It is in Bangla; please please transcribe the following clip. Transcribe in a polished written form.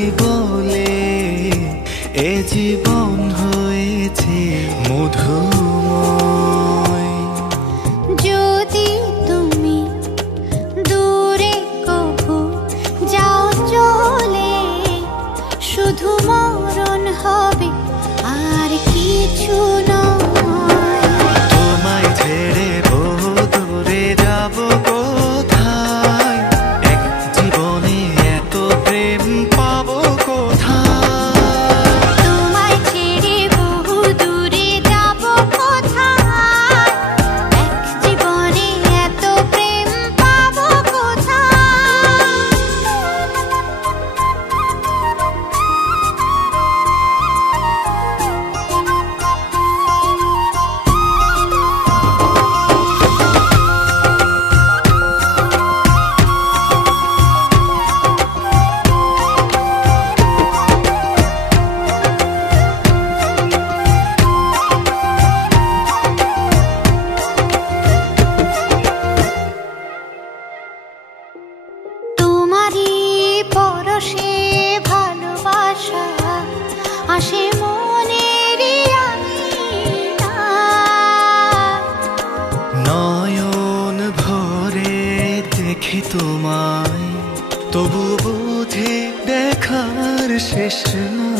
আছি বলে এ জীবন হয়েছে মধুময়। যদি তুমি দূরে কভু যাও চলে, শুধু মরণ হবে আর কিছু নয়। তোমায় ছেড়ে বহু দূরে যাব কোথায়, এক জীবনে এত প্রেম পাবো কোথায়। তোমায় ছেড়ে বহু দূরে যাব কোথায়, এক জীবনে এত প্রেম পাবো কোথায়। তোমারই পরশে ভালোবাসা আসে মনের নয়ন ভরে দেখি তোমায়, তবু বুঝি দেখার শেষ না।